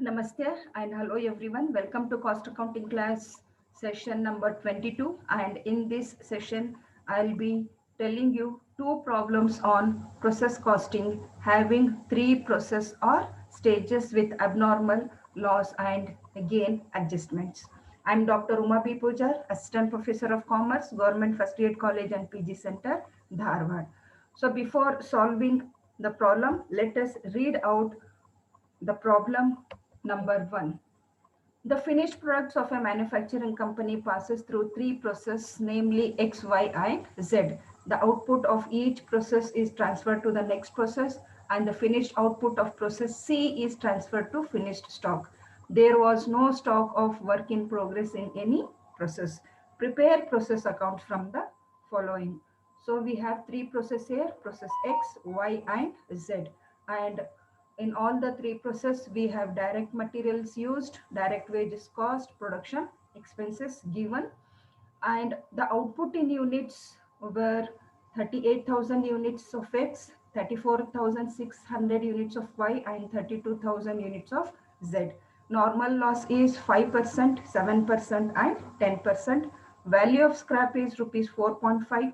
Namaste and hello everyone. Welcome to cost accounting class session number 22, and in this session I'll be telling you two problems on process costing having three process or stages with abnormal loss and gain adjustments. I'm Dr. Uma B. Pujar, Assistant Professor of Commerce, Government First Aid College and PG Center, Dharwad. So before solving the problem, let us read out the problem number one. The finished products of a manufacturing company passes through three processes, namely X, Y, and Z. The output of each process is transferred to the next process, and the finished output of process C is transferred to finished stock. There was no stock of work in progress in any process. Prepare process accounts from the following. So we have three processes here, process X, Y, and Z. And in all the three processes, we have direct materials used, direct wages cost, production expenses given, and the output in units were 38,000 units of X, 34,600 units of Y, and 32,000 units of Z. Normal loss is 5%, 7%, and 10%. Value of scrap is rupees 4.5,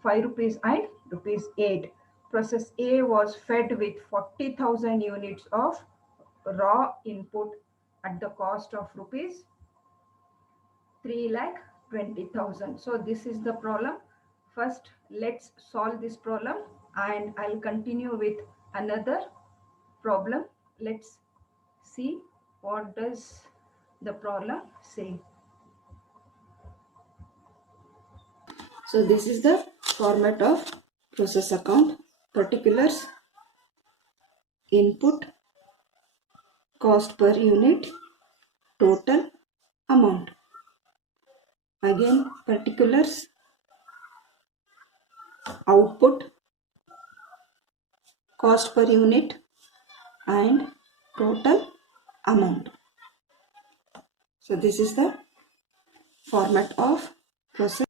5 rupees, and rupees 8. Process A was fed with 40,000 units of raw input at the cost of rupees 3,20,000. So this is the problem. First, let's solve this problem and I'll continue with another problem. Let's see what does the problem say. So this is the format of process account. Particulars, input, cost per unit, total, amount. Again, particulars, output, cost per unit, and total amount. So this is the format of process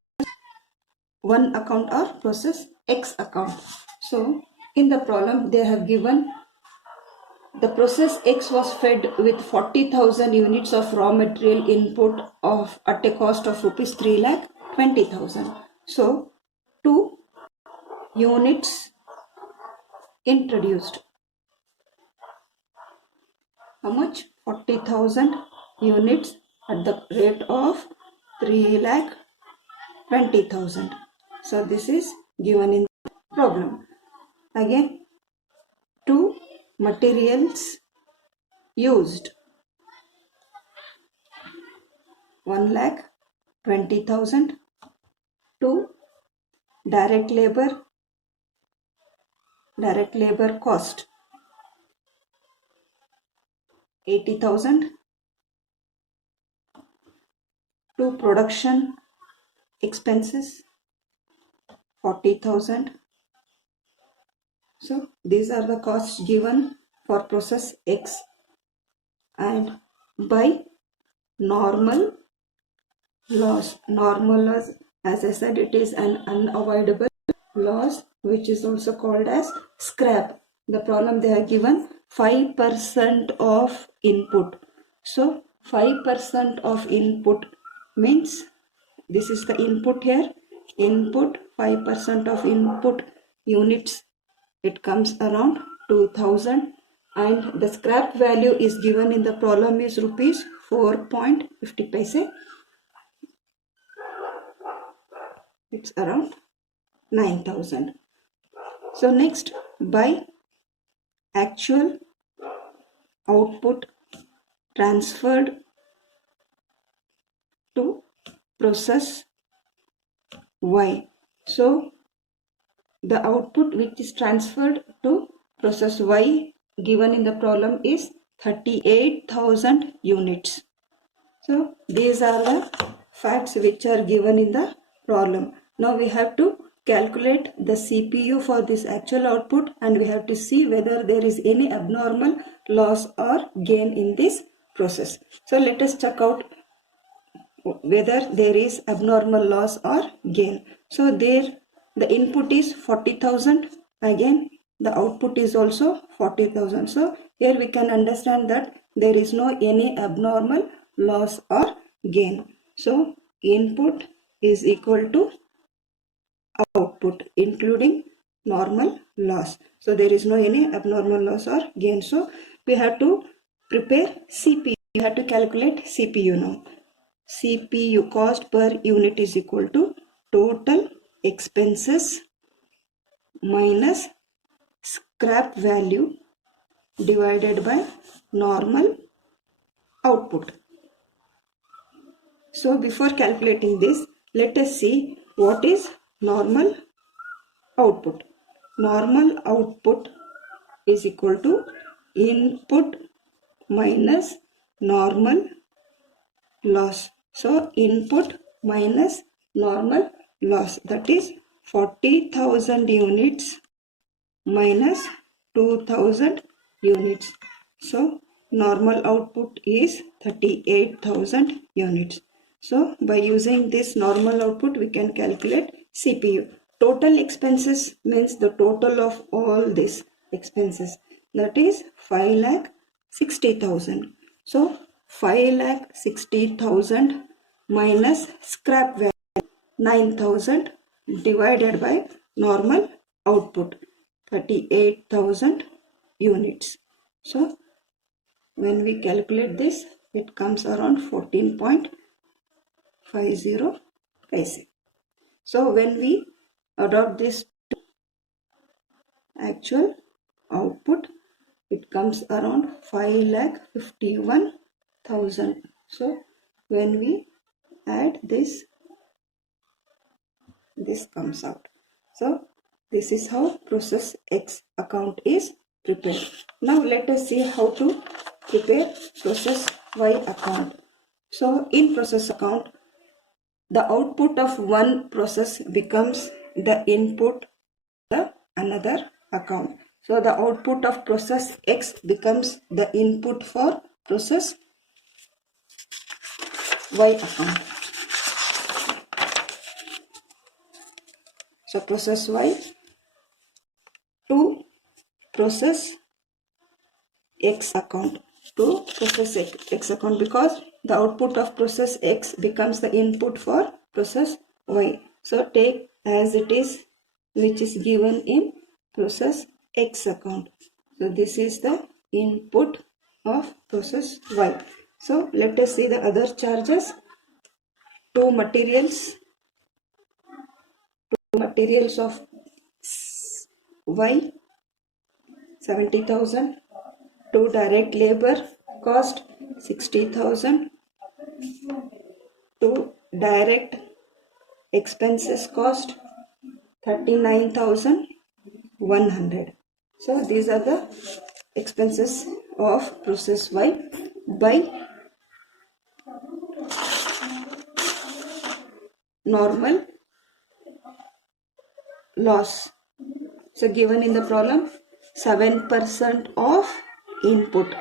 one account or process X account. So in the problem they have given the process X was fed with 40,000 units of raw material input of at a cost of rupees 3,20,000. So 2 units introduced. How much? 40,000 units at the rate of 3,20,000. So this is given in the problem. Again, 2 materials used. 1,20,000. 2 direct labor cost 80,000. 2 production expenses 40,000. So these are the costs given for process X, and by normal loss. Normal loss, as I said, it is an unavoidable loss which is also called as scrap. The problem they have given 5% of input. So 5% of input means this is the input here. Input 5% of input units, it comes around 2,000, and the scrap value is given in the problem is rupees 4.50 paise. It's around 9,000. So next, by actual output transferred to process Y. So the output which is transferred to process Y given in the problem is 38,000 units. So these are the facts which are given in the problem. Now we have to calculate the CPU for this actual output, and we have to see whether there is any abnormal loss or gain in this process. So let us check out whether there is abnormal loss or gain. So there the input is 40,000, again the output is also 40,000. So here we can understand that there is no any abnormal loss or gain. So input is equal to output including normal loss. So there is no any abnormal loss or gain. So we have to prepare CPU. We have to calculate CPU now. CPU, cost per unit, is equal to total expenses minus scrap value divided by normal output. So before calculating this, let us see what is normal output. Normal output is equal to input minus normal loss. So input minus normal loss, that is 40,000 units minus 2,000 units. So normal output is 38,000 units. So by using this normal output, we can calculate CPU. Total expenses means the total of all these expenses, that is 5,60,000. So 5,60,000 minus scrap value 9,000 divided by normal output 38,000 units. So when we calculate this, it comes around 14.50 paise. So when we adopt this to actual output, it comes around 5,51,000. So when we add this comes out. So this is how process X account is prepared. Now let us see how to prepare process Y account. So in process account, the output of one process becomes the input of another account. So the output of process X becomes the input for process Y account. So process Y to process X account, to process X account, because the output of process X becomes the input for process Y. So take as it is, which is given in process X account. So this is the input of process Y. So let us see the other charges. Two materials of Y 70,000, to direct labor cost 60,000, to direct expenses cost 39,100. So these are the expenses of process Y by normal loss. So given in the problem, 7% of input.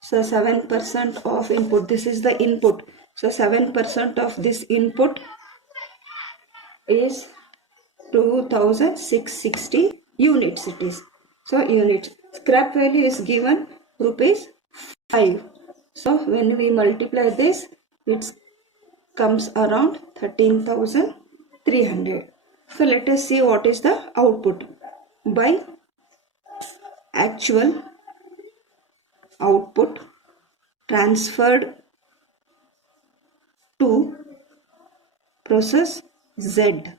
So 7% of input, this is the input. So 7% of this input is 2,660 units it is. So units. Scrap value is given rupees 5. So when we multiply this, it comes around 13,300. So let us see what is the output. By actual output transferred to process Z.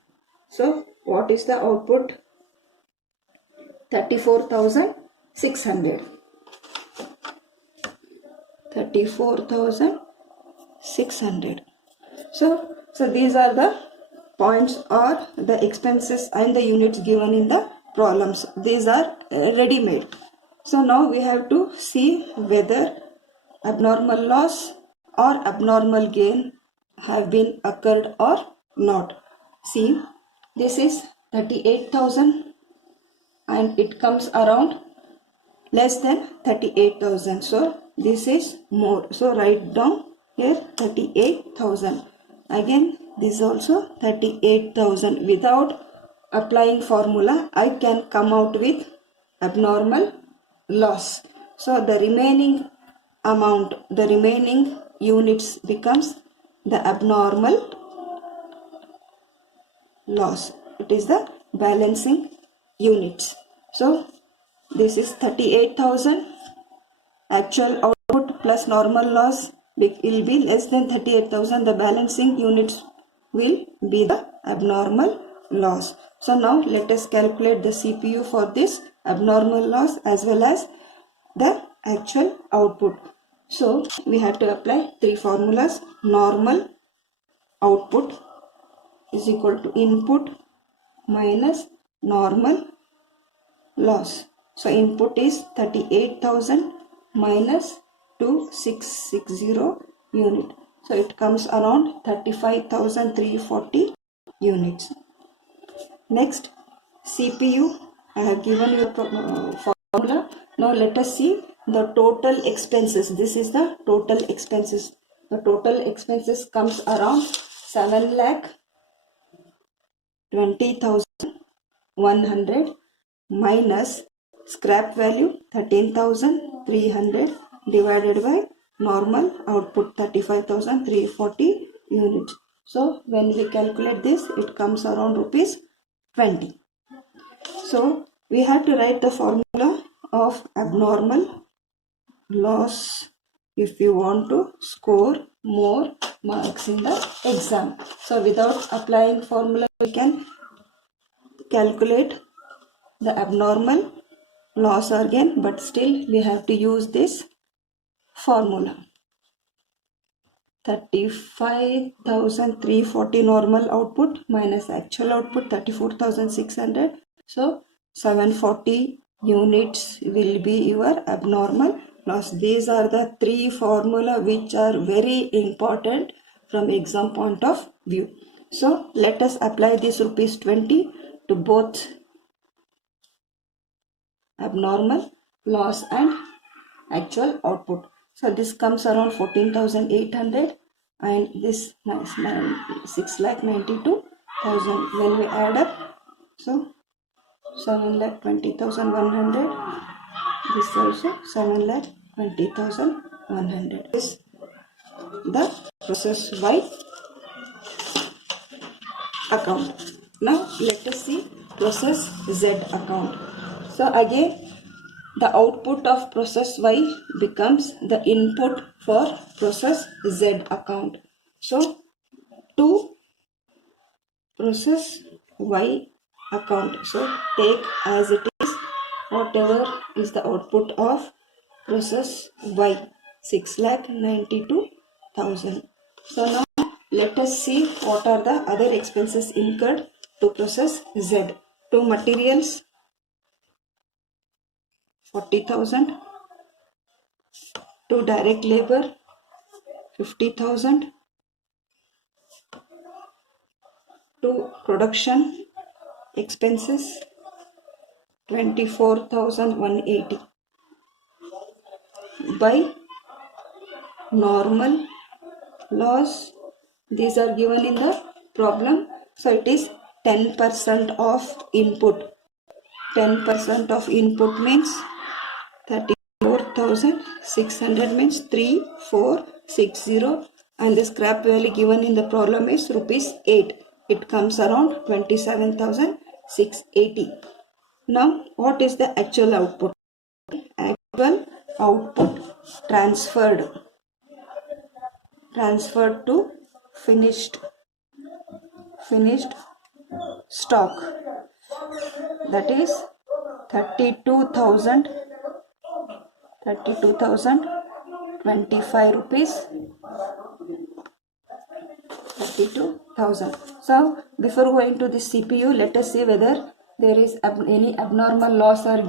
So what is the output? 34,600. 34,600. So these are the points or the expenses and the units given in the problems. These are ready-made. So now we have to see whether abnormal loss or abnormal gain have been occurred or not. See, this is 38,000 and it comes around less than 38,000. So this is more. So write down here 38,000. Again, this is also 38,000. Without applying formula, I can come out with abnormal loss. So the remaining amount, the remaining units becomes the abnormal loss. It is the balancing units. So this is 38,000. Actual output plus normal loss will be less than 38,000. The balancing units will be the abnormal loss. So now let us calculate the CPU for this abnormal loss as well as the actual output. So we have to apply three formulas. Normal output is equal to input minus normal loss. So input is 38,000 minus 2660 unit. So it comes around 35,340 units. Next, CPU, I have given you a formula. Now let us see the total expenses. This is the total expenses. The total expenses comes around 7,20,100 minus scrap value 13,300 divided by normal output 35,340 units. So when we calculate this, it comes around rupees 20. So we have to write the formula of abnormal loss if you want to score more marks in the exam. So without applying formula, we can calculate the abnormal loss again, but still we have to use this formula. 35,340 normal output minus actual output 34,600. So 740 units will be your abnormal loss. These are the three formula which are very important from exam point of view. So let us apply this rupees 20 to both abnormal loss and actual output. So this comes around 14,800 and this 6,92,000. When we add up, so 7,20,100. This also 7,20,100. This is the process Y account. Now let us see process Z account. So again, the output of process Y becomes the input for process Z account. So to process Y account, so take as it is whatever is the output of process Y, 6,92,000. So now let us see what are the other expenses incurred to process Z. To materials 40,000, to direct labor 50,000, to production expenses 24,180. By normal loss, these are given in the problem. So it is 10% of input. 10% of input means 34,600 means 3460, and the scrap value given in the problem is rupees 8. It comes around 27,680. Now what is the actual output? Actual output transferred to finished stock, that is 32,025 rupees. 32,000. So before going to the CPU, let us see whether there is any abnormal loss or.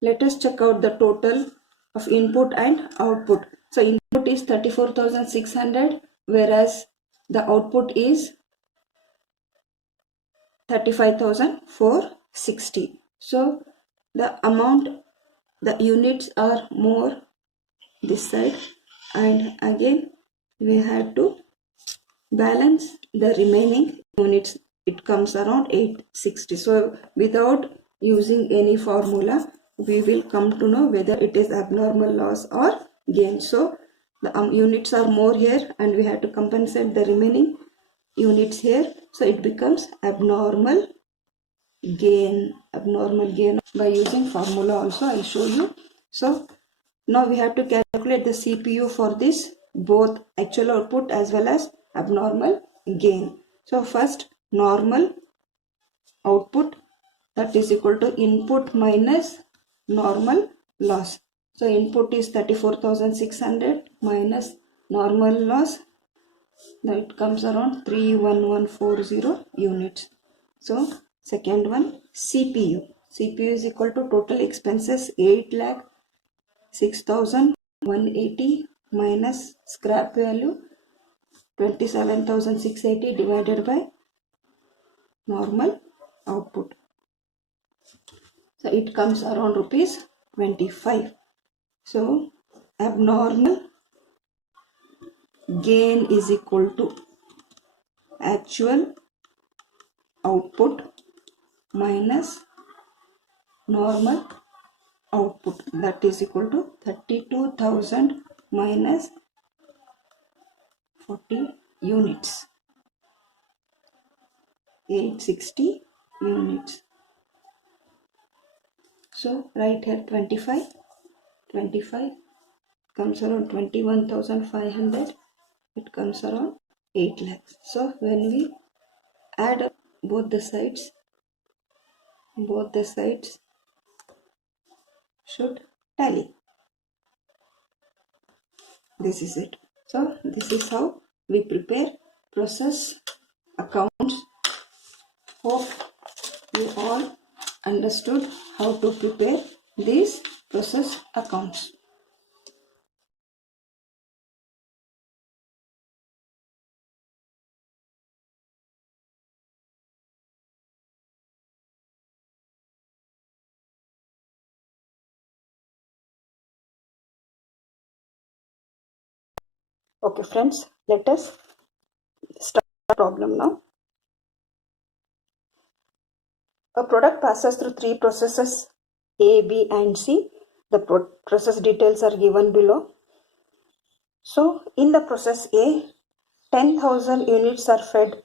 Let us check out the total of input and output. So input is 34,600, whereas the output is 35,460. So the amount, the units are more this side, and again we have to balance the remaining units. It comes around 860. So without using any formula, we will come to know whether it is abnormal loss or gain. So the units are more here and we have to compensate the remaining units here. So it becomes abnormal gain. Abnormal gain by using formula also I'll show you. So now we have to calculate the CPU for this, both actual output as well as abnormal gain. So first normal output, that is equal to input minus normal loss. So input is 34,600 minus normal loss, that comes around 31140 units. So second one, CPU. CPU is equal to total expenses 8,06,180 minus scrap value 27,680 divided by normal output. So it comes around rupees 25. So abnormal gain is equal to actual output minus normal output, that is equal to 32,000 minus 40 units, 860 units. So right here 25 comes around 21,500, it comes around 8 lakhs. So when we add up both the sides should tally. This is it. So this is how we prepare process accounts. Hope you all understood how to prepare these process accounts. Okay friends, let us start the problem now. A product passes through three processes A, B and C. The process details are given below. So in the process A, 10,000 units are fed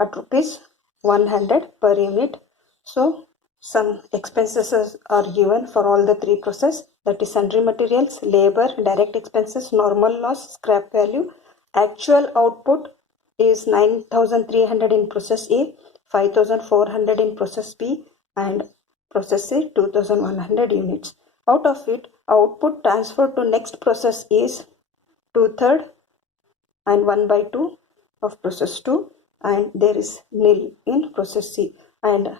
at rupees 100 per unit. So some expenses are given for all the three processes, that is sundry materials, labor, direct expenses, normal loss, scrap value. Actual output is 9,300 in process A, 5,400 in process B and process C 2,100 units. Out of it, output transferred to next process is 2/3 and 1/2 of process 2 and there is nil in process C, and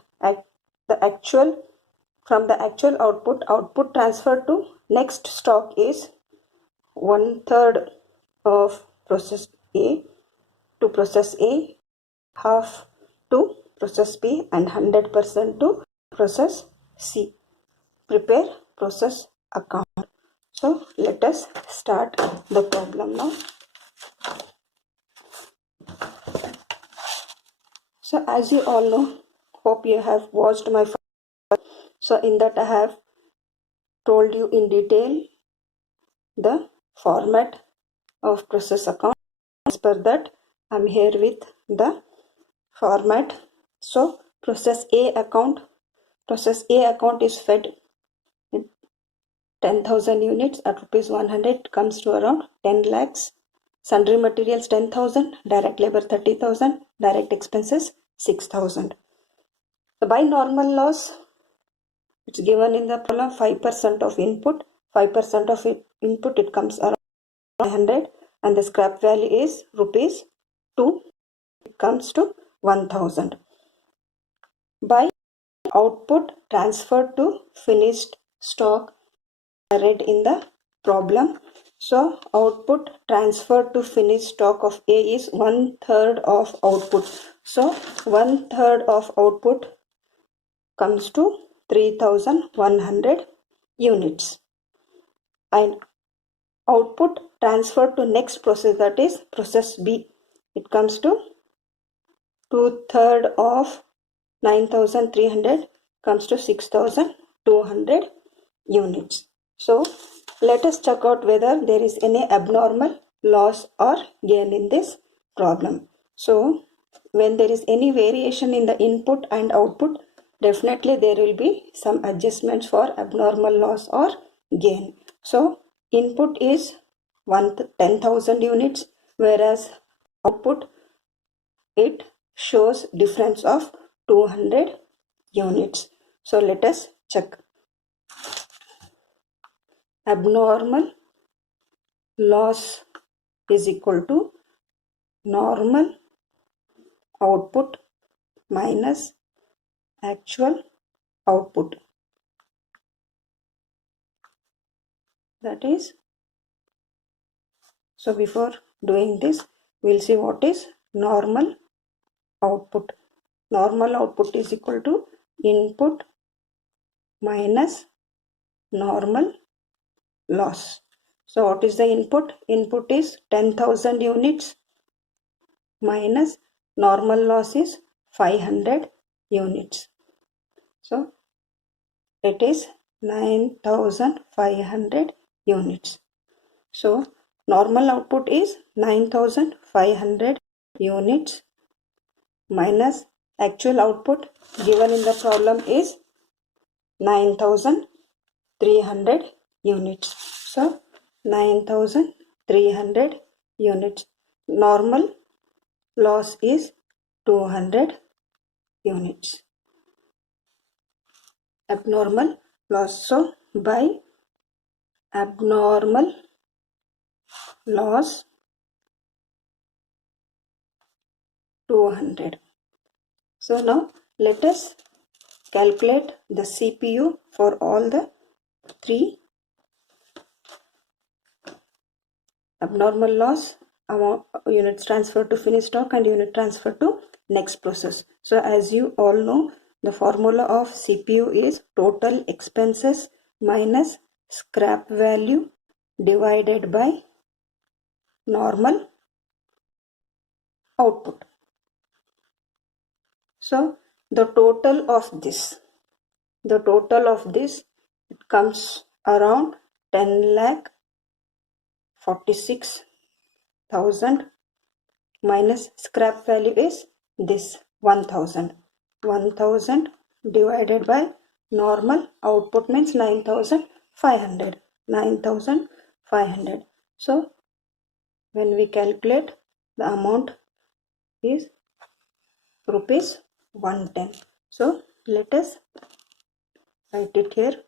from the actual output transferred to next stock is 1/3 of process A to process A, half to process B and 100% to process C. Prepare process account. So let us start the problem now. So as you all know, hope you have watched my video. So in that I have told you in detail the format of process account. As per that, I'm here with the format. So process A account is fed 10,000 units at rupees 100, comes to around 10 lakhs. Sundry materials 10,000, direct labor 30,000, direct expenses 6,000. So by normal loss, it's given in the problem 5% of input. 5% of input, it comes around 100 and the scrap value is rupees 2. It comes to 1,000. By output transferred to finished stock, read in the problem. So output transferred to finished stock of A is 1/3 of output. So 1/3 of output comes to 3,100 units. And output transferred to next process, that is process B, it comes to 2/3 of 9,300 comes to 6,200 units. So let us check out whether there is any abnormal loss or gain in this problem. So when there is any variation in the input and output, definitely there will be some adjustments for abnormal loss or gain. So input is 10,000 units, whereas output it shows difference of 200 units. So let us check. Abnormal loss is equal to normal output minus actual output. That is, so before doing this, we'll see what is normal output. Normal output is equal to input minus normal loss. So what is the input? Input is 10,000 units minus normal loss is 500 units. So it is 9,500 units. So normal output is 9,500 units minus actual output given in the problem is 9,300 units. So 9,300 units. Normal loss is 200 units. Abnormal loss. So by abnormal loss 200. So now let us calculate the CPU for all the three. Abnormal loss, amount, units transfer to finished stock and unit transfer to next process. So as you all know, the formula of CPU is total expenses minus scrap value divided by normal output. So the total of this, it comes around 10,46,000 minus scrap value is this 1,000. 1,000 divided by normal output means 9,500. 9,500. So when we calculate, the amount is rupees 110. So let us write it here.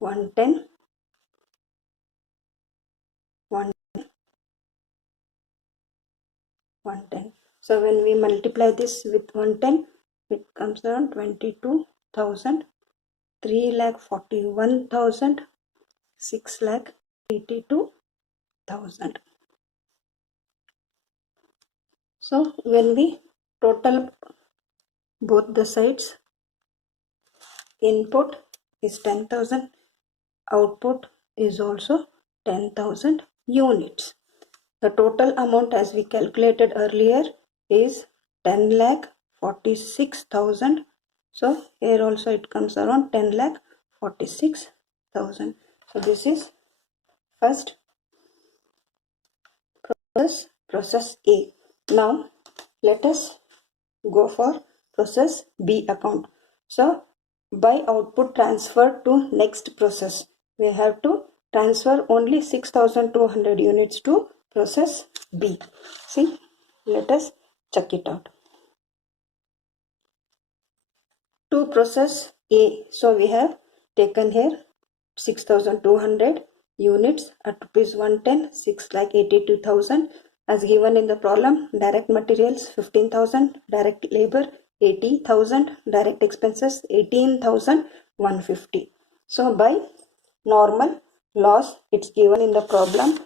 110. 110. So when we multiply this with 110, it comes around 22,000, 3,41,000, 6,82,000. So when we total both the sides, input is 10,000, output is also 10,000 units. The total amount as we calculated earlier is 10,46,000. So here also it comes around 10,46,000. So this is first process A. Now let us go for process B account. So by output transfer to next process, we have to transfer only 6,200 units to process B. See, let us check it out. To process A, so we have taken here 6,200 units at rupees 110, 6,82,000 as given in the problem. Direct materials 15,000, direct labor 80,000, direct expenses 18,150. So by normal loss, it's given in the problem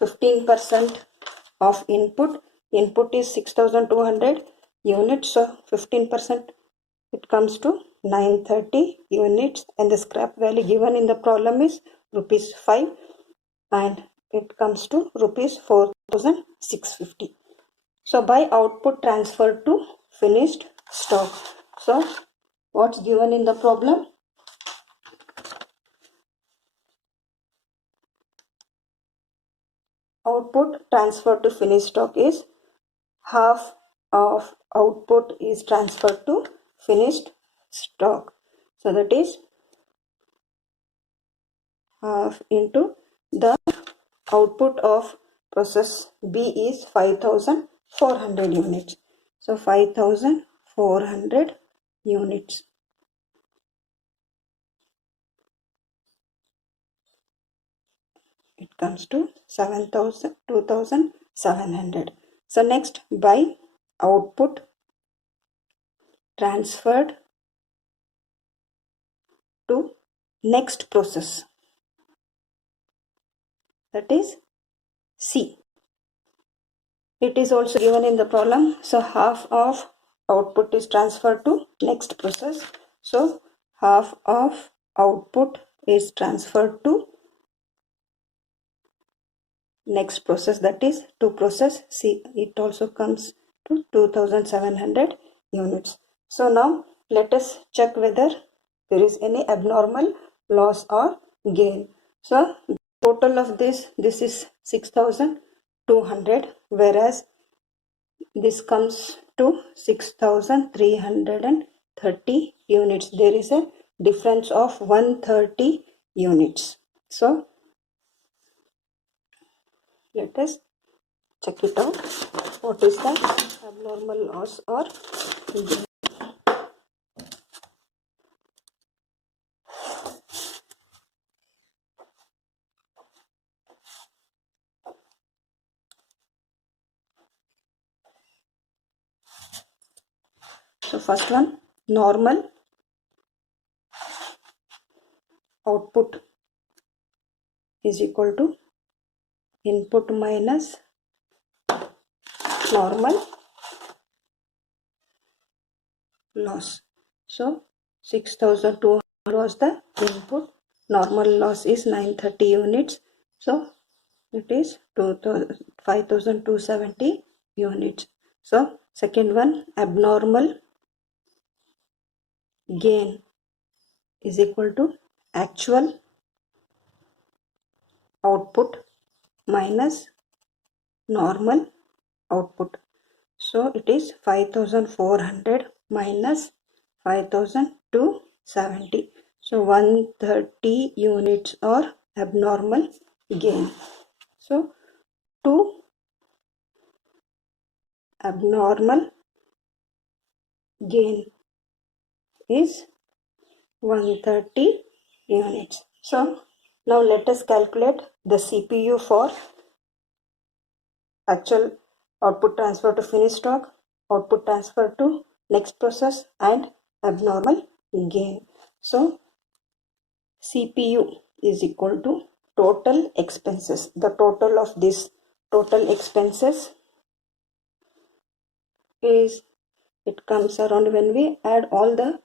15% of input. Input is 6,200 units, so 15% it comes to 930 units, and the scrap value given in the problem is rupees 5, and it comes to rupees 4,650. So by output transfer to finished stock. So what's given in the problem? output transferred to finished stock is half of output is transferred to finished stock. So that is half into the output of process B is 5400 units. So 5400 units. It comes to 2700. So next, by output transferred to next process, that is C. It is also given in the problem. So half of output is transferred to next process. So half of output is transferred to next process, that is to process C. It also comes to 2700 units. So now let us check whether there is any abnormal loss or gain. So total of this is 6200, whereas this comes to 6330 units. There is a difference of 130 units. So let us check it out. What is the abnormal loss or gain? So first one, normal output is equal to input minus normal loss. So 6200 was the input, normal loss is 930 units, so it is 5270 units. So second one, abnormal gain is equal to actual output minus normal output. So it is 5400 minus 5270. So 130 units are abnormal gain. So to abnormal gain is 130 units. So now let us calculate the CPU for actual output transfer to finished stock, output transfer to next process, and abnormal gain. So CPU is equal to total expenses. The total of this total expenses is, it comes around, when we add all the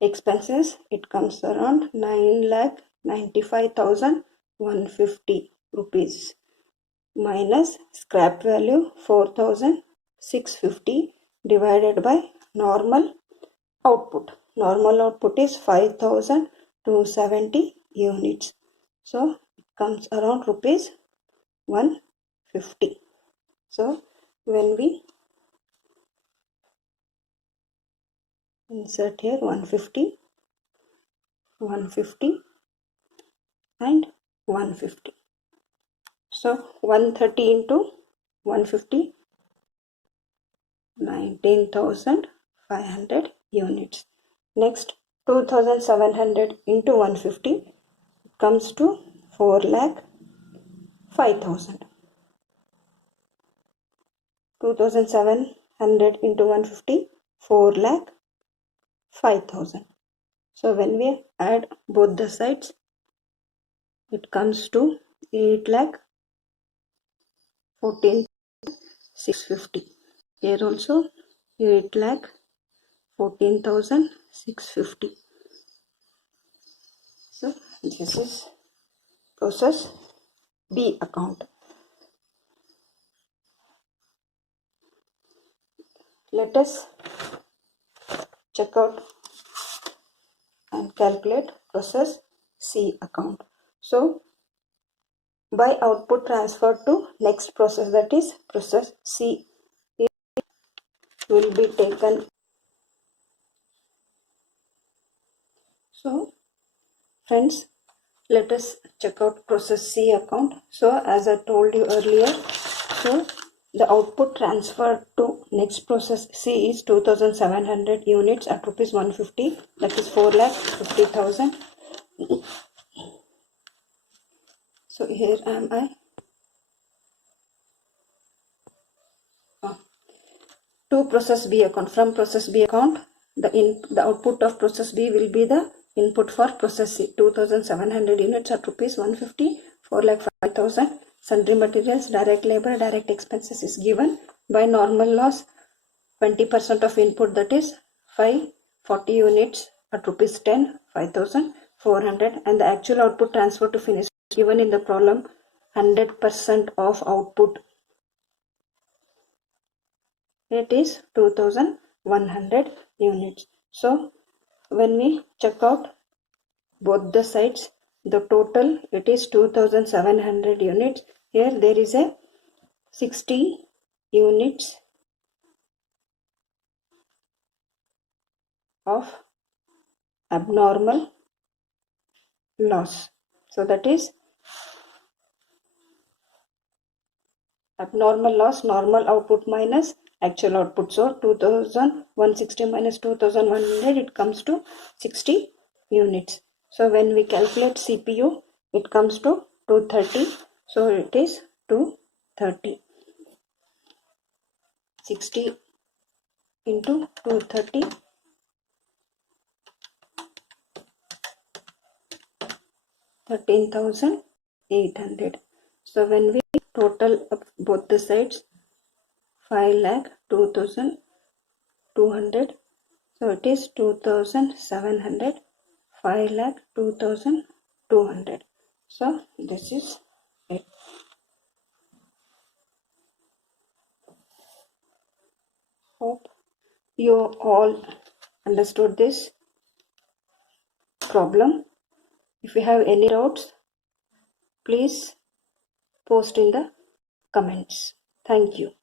expenses, it comes around 9,95,150 rupees minus scrap value 4,650 divided by normal output. Normal output is 5,270 units. So it comes around rupees 150. So when we insert here 150, 150 and 150. So 130 into 150, 19,500 units. Next, 2,700 into 150 comes to 4,05,000. 2,700 into 150, 4,05,000. So when we add both the sides, it comes to 8,14,650. Here also 8,14,650. So this is process B account. Let us check out and calculate process C account. So by output transferred to next process, that is process C. It will be taken. So friends, let us check out process C account. So as I told you earlier, so the output transferred to next process C is 2700 units at rupees 150, that is 4,50,000. So here am I. To process B account. From process B account, the output of process B will be the input for process C. 2700 units at rupees 150, 4,05,000. Sundry materials, direct labor, direct expenses is given. By normal loss, 20% of input, that is 40 units at rupees 10, 5,400, and the actual output transfer to finish given in the problem 100% of output. It is 2100 units. So when we check out both the sides, the total it is 2700 units. Here there is a 60 units of abnormal loss. So that is abnormal loss, normal output minus actual output. So 2160 minus 2100, it comes to 60 units. So when we calculate CPU, it comes to 230. So it is 230. 60 into 230, 13,800. So when we total up both the sides, 5,02,200. So it is 2,700, 5,02,200. So this is it. Hope you all understood this problem. If you have any doubts, please post in the comments. Thank you.